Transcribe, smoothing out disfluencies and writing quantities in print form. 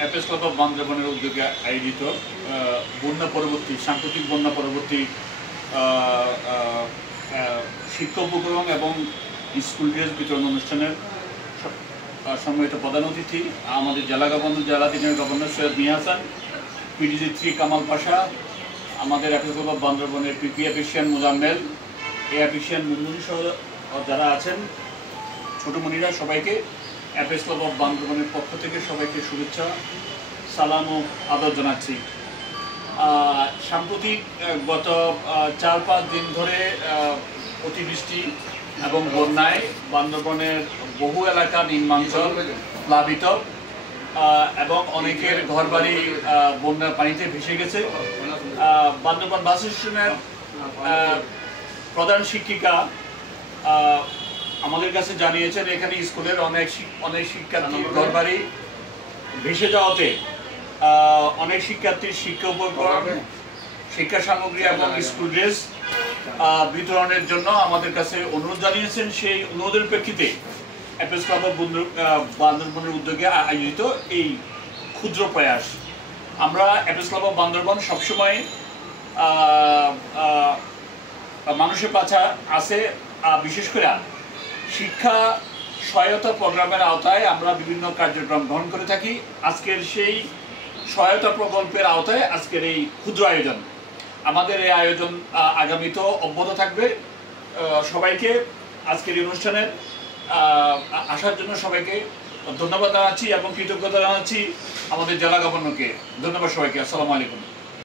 অ্যাপেস club of বান্দরবানের উদ্যোগে আয়োজিত বন্যা পরবর্তী সাম্প্রতিক বন্যা পরবর্তী শিক্ষা উপকরণ এবং স্কুল ড্রেস বিতরণ অনুষ্ঠানের সম্মানিত প্রধান অতিথি আমাদের জেলা দিনের গভর্নর সৈয়দ মিয়া হাসান, পিডিজি 3 কামাল পাশা, আমাদের অ্যাপেস ক্লাব অফ বান্দরবানের পিপি অ্যাফিসিয়ান মোজাম্মেল, এ অ্যাফিসিয়ান মুন্নুরি সহ যারা আছেন ছোটমণিরা, সবাইকে অ্যাপেস ক্লাব অফ বান্দরবানের পক্ষ থেকে সবাইকে শুভেচ্ছা, সালাম ও আদর জানাচ্ছি। সাম্প্রতিক গত 4-5 দিন ধরে অতিবৃষ্টি এবং বন্যায় বান্দরবানের বহু এলাকা নিম্নাঞ্চল প্লাবিত এবং অনেকের ঘরবাড়ি বন্যার পানিতে ভেসে গেছে। বান্দরবান বাস স্টেশনের প্রধান শিক্ষিকা আমাদের কাছে জানিয়েছেন এখানে স্কুলের অনেক শিক্ষার্থীর ঘরবাড়ি ভেসে যাওয়াতে অনেক শিক্ষার্থীর শিক্ষা উপকরণ, শিক্ষা সামগ্রী এবং স্কুল ড্রেস বিতরণের জন্য আমাদের কাছে অনুরোধ জানিয়েছেন। সেই অনুরোধের প্রেক্ষিতে অ্যাপেস ক্লাব অফ বান্দরবানের উদ্যোগে আয়োজিত এই ক্ষুদ্র প্রয়াস। আমরা অ্যাপেস ক্লাব অফ বান্দরবান সবসময় মানুষের পাশে আছে, বিশেষ করে শিক্ষা সহায়তা প্রোগ্রামের আওতায় আমরা বিভিন্ন কার্যক্রম গ্রহণ করে থাকি। আজকের সেই সহায়তা প্রকল্পের আওতায় আজকের এই ক্ষুদ্র আয়োজন, আমাদের এই আয়োজন আগামীতেও অব্যাহত থাকবে। সবাইকে আজকের এই অনুষ্ঠানে আসার জন্য সবাইকে ধন্যবাদ জানাচ্ছি এবং কৃতজ্ঞতা জানাচ্ছি আমাদের জেলা গভর্নরকে। ধন্যবাদ সবাইকে। আসসালামু আলাইকুম।